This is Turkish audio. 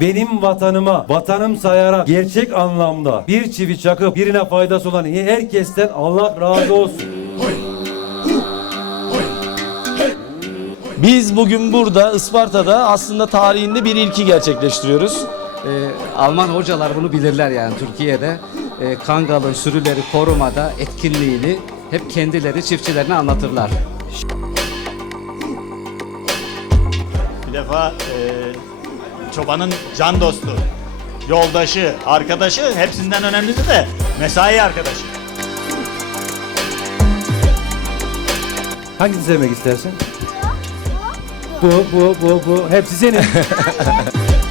benim vatanıma vatanım sayarak gerçek anlamda bir çivi çakıp birine faydası olan herkesten Allah razı olsun. Biz bugün burada Isparta'da aslında tarihinde bir ilki gerçekleştiriyoruz. Ee, Alman hocalar bunu bilirler yani Türkiye'de e, kangalın sürüleri korumada etkinliğini hep kendileri çiftçilerine anlatırlar. Bir defa e, çobanın can dostu, yoldaşı, arkadaşı hepsinden önemlisi de mesai arkadaşı. Hangisini sevmek istersin? Bu, bu, bu, bu. Hepsi senin.